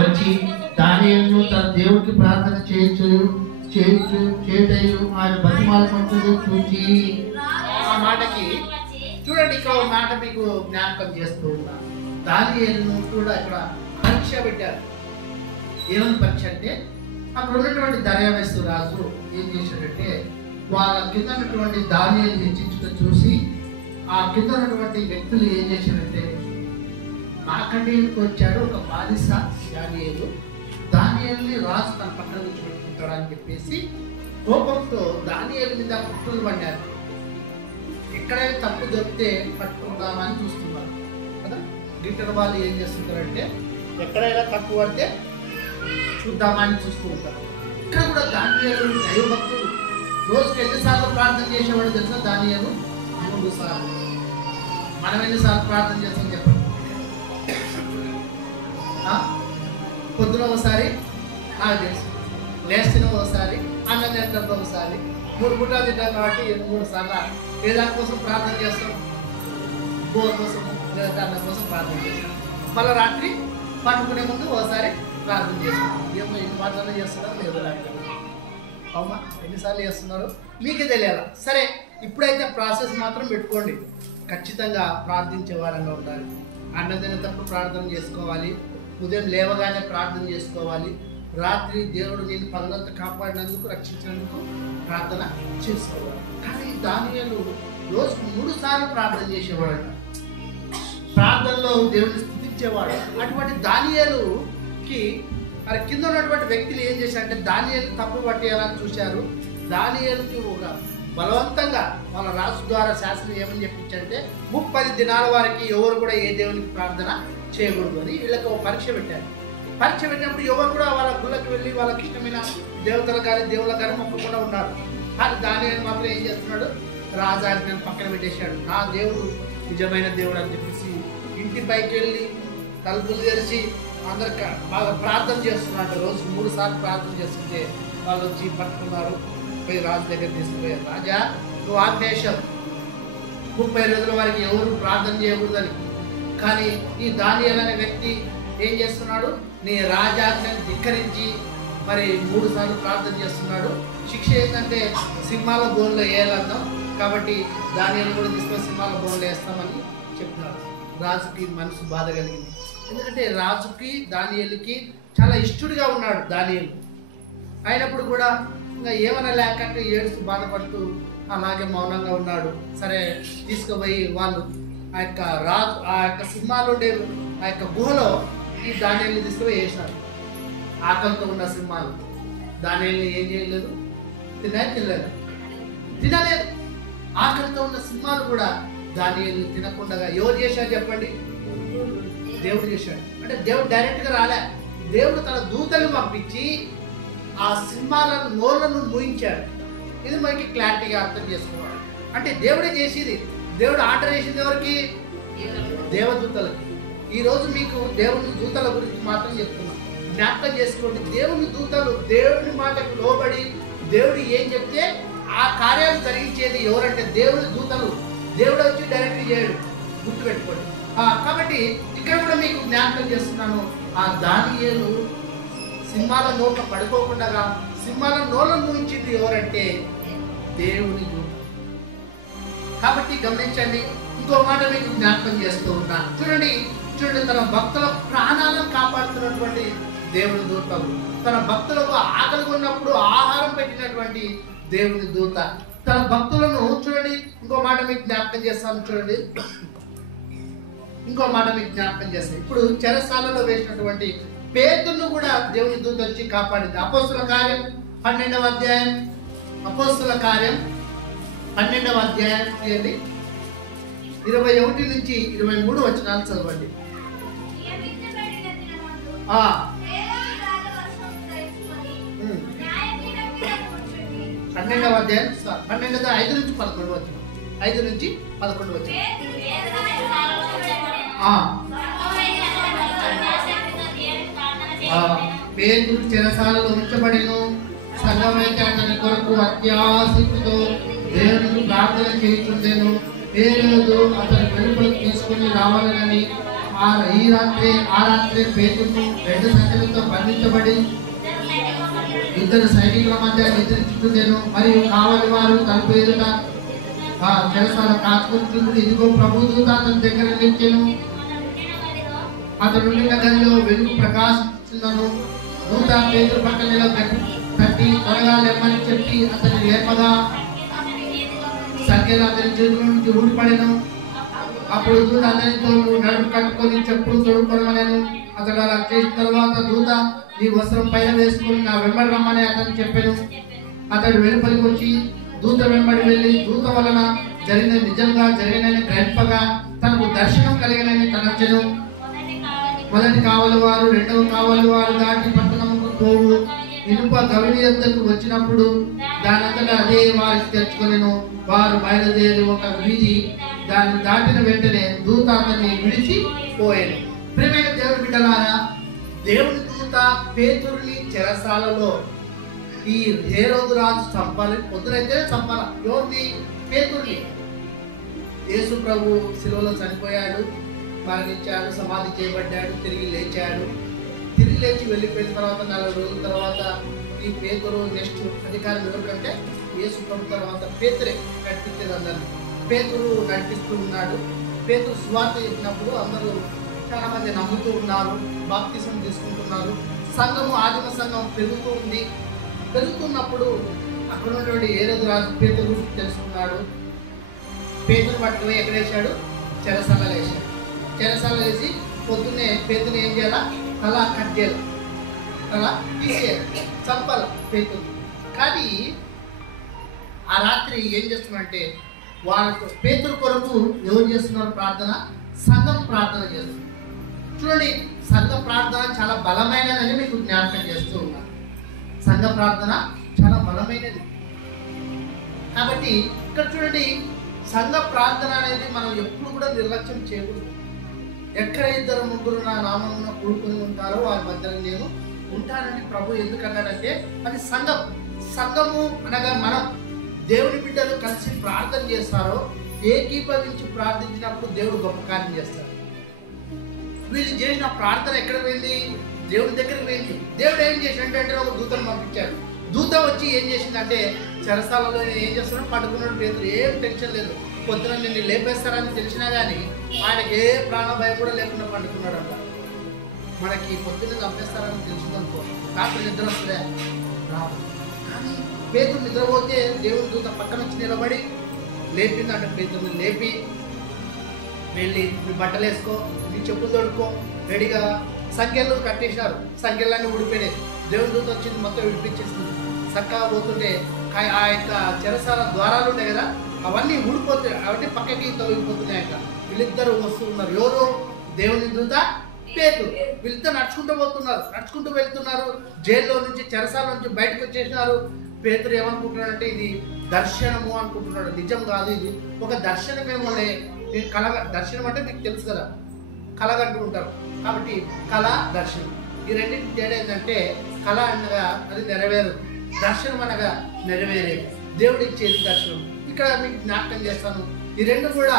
వచ్చి దానియేలును తన దేవుడికి ప్రార్థన చేయటయు ఆయన బతిమాలకుంటూ చూచి ఆ మాటకి చూడండి, ఇక్కడ ఒక మాట మీకు జ్ఞాపకం చేస్తూ ఉన్నా. దానియేలును కూడా ఇక్కడ పరీక్ష పెట్టారు. ఏమని పరీక్ష అంటే, అక్కడ ఉన్నటువంటి దర్యావేస్తు రాజు ఏం చేశాడంటే, వాళ్ళ కింద ఉన్నటువంటి దానియేలుని హెచ్చించడం చూసి ఆ కింద ఉన్నటువంటి వ్యక్తులు ఏం చేశారంటే, నాకండీకి వచ్చాడు ఒక బాలిస దానియేలు, దానియేలుని రాజు తన పక్కన కూర్చోబెట్టుకుంటాడు అని చెప్పేసి కోపంతో దానియేలు మీద కుట్రలు పడ్డారు. ఎక్కడైనా తప్పు దొరికితే పట్టుకుందామని చూస్తున్నారు కదా. గిట్టని వాళ్ళు ఏం చేస్తుంటారంటే, ఎక్కడైనా తప్పు పడితే చూద్దామని చూస్తూ ఉంటారు. ఇక్కడ కూడా దానియేలు దైవభక్తులు. రోజుకి ఎన్నిసార్లు ప్రార్థన చేసేవాడు తెలుసా? దానియేలు 3 సార్లు. మనం ఎన్నిసార్లు ప్రార్థన చేస్తాం చెప్పండి? పొద్దున ఒకసారి, నాకు తెలుసు, లేచిన ఒకసారి, అన్నం తింటప్పుడు ఒకసారి, 3 పూటలు తింటాం కాబట్టి 3 సార్లు ఏ దానికోసం ప్రార్థన చేస్తాం? బోర్ కోసం లేదా అన్నం కోసం ప్రార్థన చేస్తాం. మళ్ళీ రాత్రి పట్టుకునే ముందు ఒకసారి ప్రార్థన చేస్తాం. ఏమో ఎన్ని ప్రార్థన చేస్తున్నారో లేదో నాకు అవునా, ఎన్నిసార్లు చేస్తున్నారు మీకే తెలియాలి. సరే, ఇప్పుడైతే ప్రాసెస్ మాత్రం పెట్టుకోండి. ఖచ్చితంగా ప్రార్థించే వారంగా ఉండాలి. అన్నం తినేటప్పుడు ప్రార్థన చేసుకోవాలి, ఉదయం లేవగానే ప్రార్థన చేసుకోవాలి, రాత్రి దేవుడు నేను పగలంతా కాపాడినందుకు రక్షించినందుకు ప్రార్థన చేసుకోవాలి. కానీ దానియేలు రోజుకు 3 సార్లు ప్రార్థన చేసేవాడు. ప్రార్థనలో దేవుడిని స్తుతించేవాడు. అటువంటి దానియేలుకి మరి కింద ఉన్నటువంటి వ్యక్తులు ఏం చేశారంటే, దానియేలు తప్పు పట్టేయాలని చూశారు. దానియేలుకి ఒక బలవంతంగా వాళ్ళ రాజు ద్వారా శాసనం ఏమని చెప్పించంటే, 30 దినాల వారికి ఎవరు కూడా ఏ దేవునికి ప్రార్థన చేయకూడదు అని వీళ్ళకి ఒక పరీక్ష పెట్టారు. పరీక్ష పెట్టినప్పుడు ఎవరు కూడా వాళ్ళ గుళ్ళకి వెళ్ళి వాళ్ళకి ఇష్టమైన దేవతలు కానీ దేవుళ్ళ కానీ మొక్కకుండా ఉన్నారు. కానీ దానియేలు మాత్రం ఏం చేస్తున్నాడు? రాజాజ్ఞను పక్కన పెట్టేశాడు. నా దేవుడు నిజమైన దేవుడు అని చెప్పేసి ఇంటి పైకి వెళ్ళి తలుపులు తెరిచి అందరికి బాగా ప్రార్థన చేస్తున్నాడు. రోజు 3 సార్లు ప్రార్థన చేస్తుంటే వాళ్ళు వచ్చి పట్టుకున్నారు, పోయి రాజు దగ్గర తీసుకుపోయారు. రాజా, నువ్వు ఆజ్ఞేశావు 30 రోజుల వరకు ఎవరు ప్రార్థన చేయకూడదని. కానీ ఈ దానియేలు అనే వ్యక్తి ఏం చేస్తున్నాడు? నీ రాజాజ్ఞను ధిక్కరించి మరి 3 సార్లు ప్రార్థన చేస్తున్నాడు. శిక్ష ఏంటంటే సింహాల బోన్లో వేయాలన్నాం, కాబట్టి దానియేలు కూడా తీసుకొని సింహాల బోన్లో వేస్తామని చెప్తున్నారు. రాజుకి మనసు బాధ కలిగింది. ఎందుకంటే రాజుకి దానియేలుకి చాలా ఇష్టడుగా ఉన్నాడు దానియేలు. అయినప్పుడు కూడా ఇంకా ఏమైనా లేకంటే ఏడుస్తూ బాధపడుతూ అలాగే మౌనంగా ఉన్నాడు. సరే, తీసుకుపోయి వాళ్ళు ఆ యొక్క సింహాలు ఉండే ఆ యొక్క గుహలో ఈ దానియేలుని తీసుకుపోయి వేసినారు. ఆకలితో ఉన్న సింహాలు దానియేలుని ఏం చేయలేదు, తినలేదు. ఆకలితో ఉన్న సింహాలు కూడా దానియేలుని తినకుండా ఎవరు చేశారు చెప్పండి? దేవుడు చేశాడు. అంటే దేవుడు డైరెక్ట్గా రాలే, దేవుడు తన దూతలు పంపించి ఆ సింహాలను నోళ్లను మూయించాడు. ఇది మనకి క్లారిటీగా అర్థం చేసుకోవాలి. అంటే దేవుడే చేసేది. దేవుడు ఆర్డర్ చేసింది ఎవరికి? దేవదూతలకి. ఈరోజు మీకు దేవుని దూతల గురించి మాత్రం చెప్తున్నాను, జ్ఞాపకం చేసుకోండి. దేవుని దూతలు దేవుని మాటకు లోబడి దేవుడు ఏం చెప్తే ఆ కార్యాలు జరిగించేది ఎవరంటే దేవుని దూతలు. దేవుడు వచ్చి డైరెక్ట్ చేయడు, గుర్తుపెట్టుకోండి. కాబట్టి ఇక్కడ కూడా మీకు జ్ఞాపకం చేస్తున్నాను, ఆ దానియేలు సింహాల నోట్ల పడుకోకుండా సింహాల నోళ్ళను మూయించింది ఎవరంటే దేవుని దూత. కాబట్టి గమనించండి, ఇంకో మాట మీకు జ్ఞాపకం చేస్తూ ఉన్నాను. చూడండి, తన భక్తుల ప్రాణాలను కాపాడుతున్నటువంటి దేవుని దూతలు, తన భక్తులకు ఆకలి ఉన్నప్పుడు ఆహారం పెట్టినటువంటి దేవుని దూత, తన భక్తులను చూడండి. ఇంకో మాట మీకు జ్ఞాపకం చేస్తాను. చూడండి, ఇంకో మాట మీకు జ్ఞాపకం చేస్తాను. ఇప్పుడు చెరసాలలో వేసినటువంటి పేతురును కూడా దేవుని దూత వచ్చి కాపాడింది. అపోస్తుల కార్యం 12వ అధ్యాయం, అపోస్తుల కార్యం 12వ అధ్యాయం 21 నుంచి 23 వచనాలు చదవండి. 12వ అధ్యాయం 5 నుంచి 11 వచనం. 5 నుంచి 11 వచనం. పేతురు చెరసాలలో ఉంచబడిను. సంఘమైతే అతని కొరకు అత్యాసక్తితో దేవునికి ప్రార్థన చేయుచుండెను. పేతురు అతని వెలుపలకు తీసుకుని రావాలని ఆ రాత్రి పేతురు 2 సంఖ్యలతో బంధించబడి ఇద్దరు సైనికుల మధ్య నిద్రించుటను. మరియు కావలి వారు తలుపు ఎదుట చెరసాల కాచుకుంటుంది. ఇదిగో ప్రభు దూత అతని దగ్గర నిలిచెను. అతడు ఉండిన గదిలో వెలుగు ప్రకాశించును. దూత పేతురు పక్కన తట్టి త్వరగా లేమని చెప్పి అతని లేపగా సంఖ్యలు అతని చేతుల నుంచి ఊడిపడెను. అప్పుడు దూత అతనితో నడుము కట్టుకొని చెప్పులు తొడుక్కొనమనెను. అతడు అలా చేసిన తర్వాత దూత నీ వస్త్రం పైన వేసుకుని నా వెంబడి రమ్మని అతను చెప్పాను. అతడు వెలుపలికి వచ్చి దూత వెంబడి వెళ్ళి దూత వలన జరిగిన నిజంగా జరిగినని గ్రహింపగా తనకు దర్శనం కలిగినని తనచెను. మొదటి కావలి వారు రెండవ కావలి వారు దాటి పట్టణముకు పోవు ఇనుప గవిని వద్దకు వచ్చినప్పుడు దానంతటా అదే వారికి తెచ్చుకొనెను. వారు బయలుదేరి ఒక వీధి దాన్ని దాటిన వెంటనే దూత అతన్ని విడిచి పోయాను. ప్రియమైన దేవుని బిడ్డలారా, దేవుని దూత పేతురుని చెరసాలలో ఈ హేరోదు రాజు చంపాలి, పొద్దునైతే చంపాల. ఎవరిని? పేతురుని. యేసు ప్రభు శిలువలో చనిపోయాడు, మరణించాడు, సమాధి చేయబడ్డాడు, తిరిగి లేచాడు. తిరిగి లేచి వెళ్ళిపోయిన తర్వాత 4 రోజుల తర్వాత ఈ పేతురు నెక్స్ట్ అధికారం ఎవరికంటే యేసు ప్రభు తర్వాత పేతురే నడిపించేది అందరినీ. పేతురు నడిపిస్తూ ఉన్నాడు. పేతురు సువార్త చెప్పినప్పుడు అందరూ చాలా మంది నమ్ముతూ ఉన్నారు, బాప్తిసం తీసుకుంటున్నారు. సంఘము ఆదిమ సంఘం పెరుగుతూ ఉంది. పెరుగుతున్నప్పుడు అక్కడ ఉన్నటువంటి హేరోదు రాజు పేతురు తెలుసుకున్నాడు. పేతురు పట్టుకుని ఎక్కడ వేశాడు? చెరసాలలో వేశాడు. చెరసాలలో వేసి పొద్దున్నే పేతురు ఏం చేయాలా? తల కట్ చేయాలి, తల తీసేయాలి, చంపాలి పేతురు. కానీ ఆ రాత్రి ఏం చేస్తున్నారంటే వాళ్ళకు పేతురు కొరకు ఎవరు చేస్తున్నారు ప్రార్థన? సంఘం ప్రార్థన చేస్తున్నారు. చూడండి, సంఘ ప్రార్థన చాలా బలమైనదని మీకు జ్ఞాపకం చేస్తూ ఉన్నారు. సంఘ ప్రార్థన చాలా బలమైనది. కాబట్టి ఇక్కడ చూడండి, సంఘ ప్రార్థన అనేది మనం ఎప్పుడు కూడా నిర్లక్ష్యం చేయకూడదు. ఎక్కడ 2-3 నా నామమున కూడుకుని ఉంటారో వారి మధ్యలో నేను ఉంటానని ప్రభు ఎందుకన్నాడంటే అది సంఘం. సంఘము అనగా మనం దేవుని బిడ్డలు కలిసి ప్రార్థన చేస్తారో, ఏకీభవించి ప్రార్థించినప్పుడు దేవుడు గొప్ప కార్యం చేస్తాడు. వీళ్ళు చేసిన ప్రార్థన ఎక్కడ పోయింది? దేవుని దగ్గరికి పోయింది. దేవుడు ఏం చేసిందంటే ఒక దూతను పంపించాడు. దూత వచ్చి ఏం చేసిందంటే చెరసాలలో ఏం చేస్తున్నాడు? పడుకున్నాడు పేతురు. ఏం టెన్షన్ లేదు. పొద్దున నిన్ను లేపేస్తారని తెలిసినా కానీ ఆయనకి ఏ ప్రాణ భయం కూడా లేకుండా పండుకున్నాడు అంట. మనకి పొద్దున్న చంపేస్తారని తెలిసిందనుకో, రాత్రి నిద్ర వస్తుందే రాదు. కానీ పేతురు నిద్రపోతే దేవుని దూత పక్కన వచ్చి నిలబడి లేపిందంట. పేతురుని లేపి వెళ్ళి నీ బట్టలు వేసుకో, నీ చెప్పులు తొడుక్కో, రెడీగా సంఖ్యలు కట్టేసినారు. సంఖ్యలన్నీ ఊడిపోయినాయి. దేవుని దూత వచ్చింది, మొత్తం విడిపించేసింది. చక్కగా పోతుంటే ఆ యొక్క చెరసాల ద్వారాలు ఉన్నాయి కదా, అవన్నీ ఊడిపోతాయి. అవన్నీ పక్కకి తొలగిపోతున్నాయంట. వీళ్ళిద్దరూ వస్తూ ఉన్నారు. ఎవరు? దేవుని దూత, పేతురు. వీళ్ళిద్దరు నడుచుకుంటూ పోతున్నారు, నడుచుకుంటూ వెళ్తున్నారు. జైల్లో నుంచి, చెరసాల నుంచి బయటకు వచ్చేసినారు. పేతురు ఏమనుకుంటున్నాడంటే ఇది దర్శనము అనుకుంటున్నాడు. నిజం కాదు, ఇది ఒక దర్శనమేమోలే. దర్శనం అంటే మీకు తెలుసు కదా, కళగంటూ ఉంటారు. కాబట్టి కళ, దర్శనం ఈ రెండింటి తేడా ఏంటంటే కళ అనగా అది నెరవేరు, దర్శనం అనగా నెరవేరేది. దేవుడు ఇచ్చేది దర్శనం. ఇక్కడ మీకు జ్ఞాపకం చేస్తాను. ఈ రెండు కూడా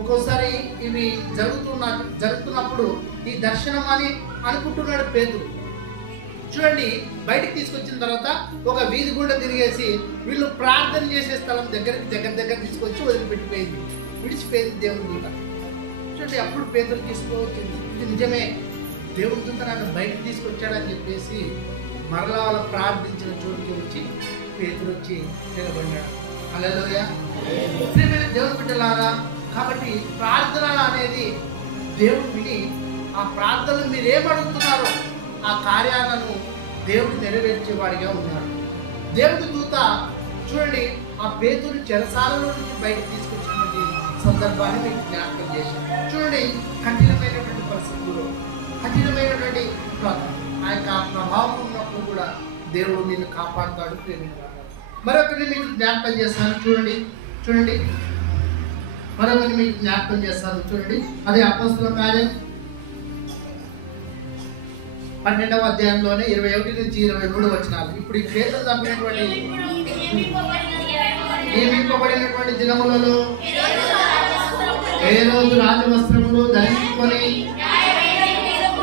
ఒక్కోసారి ఇవి జరుగుతున్నప్పుడు ఈ దర్శనం అని అనుకుంటున్నాడు పేతురు. చూడండి, బయటికి తీసుకొచ్చిన తర్వాత ఒక వీధి గుండా తిరిగేసి వీళ్ళు ప్రార్థన చేసే స్థలం దగ్గర తీసుకొచ్చి వదిలిపెట్టిపోయింది, విడిచిపోయింది దేవుని దూత. చూడండి, అప్పుడు పేతురు తీసుకొచ్చింది. ఇది నిజమే, దేవుని దూత నన్ను బయటకు తీసుకొచ్చాడని చెప్పేసి మరలా వాళ్ళు ప్రార్థించిన చోటుకి వచ్చి పేతురు వచ్చి నిలబడినాడు. హల్లెలూయా. ప్రియమైన దేవుని బిడ్డలారా, కాబట్టి ప్రార్థన అనేది దేవుడు విని ఆ ప్రార్థనలు మీరు ఏమడుగుతున్నారో ఆ కార్యాలను దేవుడు నెరవేర్చేవాడిగా ఉన్నాడు. దేవుడి దూత చూడండి, ఆ పేతురు చెరసాలలో నుంచి బయటకు తీసుకొచ్చినటువంటి సందర్భాన్ని మీకు జ్ఞాపకం చేశాను. చూడండి, కఠినమైనటువంటి పరిస్థితుల్లో కఠినమైనటువంటి ఆ యొక్క ప్రభావం ఉన్నప్పుడు కూడా దేవుడు నిన్ను కాపాడుతాడు. ప్రేమిస్తాడు. మరొకటి మీకు జ్ఞాపకం చేస్తాను. చూడండి మరొకటి మీకు జ్ఞాపకం చేస్తాను. చూడండి, అదే అపోస్తలుల కార్యం 12వ అధ్యాయంలోనే 21 నుంచి 23 వచనాలు. ఇప్పుడు ఈ పేతురు చంపినటువంటి నియమింపబడినటువంటి దినములలో ఏ రోజు రాజవస్త్రములు ధరించుకొని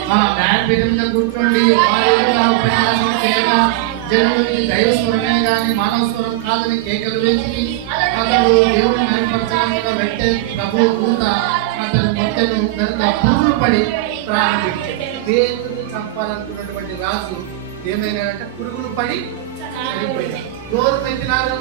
న్యాయపీఠం మీద కూర్చోండి, వారి ఉపన్యాసం చేయగా జనులు ఇది దైవ స్వరమే కానీ మానవ స్వరం కాదని కేకలు వేసి అతడు దేవుని మహిమపరచడంలో వెంటే ప్రభు దూత అతను మొత్తను దాంట్లో పురుగులు పడి ప్రారంభించాడు. పేతుని చంపాలనుకున్నటువంటి రాజు ఏమైనా అంటే పురుగులు పడి చనిపోయాడు. డోర్ పెట్టినారు,